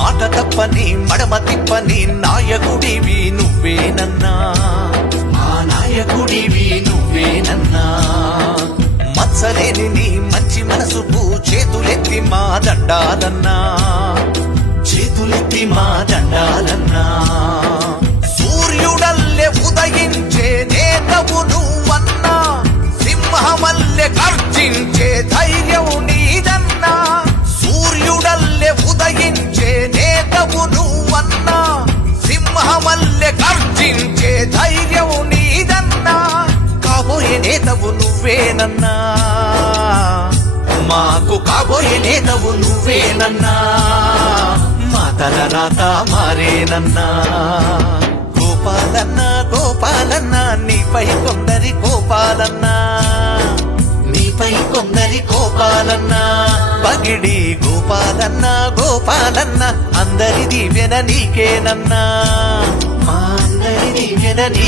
మాట తప్పని మడమ తిప్పని నాయకుడివి నువ్వేనన్నా, ఆ నాయకుడివి నువ్వేనన్నా. మత్సలేని నీ మంచి మనసుకు చేతులెత్తి మా దండాలన్నా, చేతులెత్తి మా దండాలన్నా. సూర్యుడల్లె ఉదయించే నేతవు నువ్వన్నా, సింహమల్లె గర్జించే ధైర్యం నీదన్నా. సూర్యుడల్లె ఉదయించే నేతవు నువ్వన్నా, సింహమల్లె గర్జించే ధైర్యం నీదన్నా. కాబోయే నేతవు నువ్వేనన్నా, మాకు కాబోయే నేతవు నువ్వేనన్నా. మా తల రాత మారేనన్నా. గోపాలన్నా గోపాలన్నా నీపై కొందరి కోపాలన్నా, నీపై కొందరి కోపాలన్నా. పగిడి గోపాలన్నా గోపాలన్నా అందరి దీవెన నీకేనన్నా, మా అందరి దీవెన నీ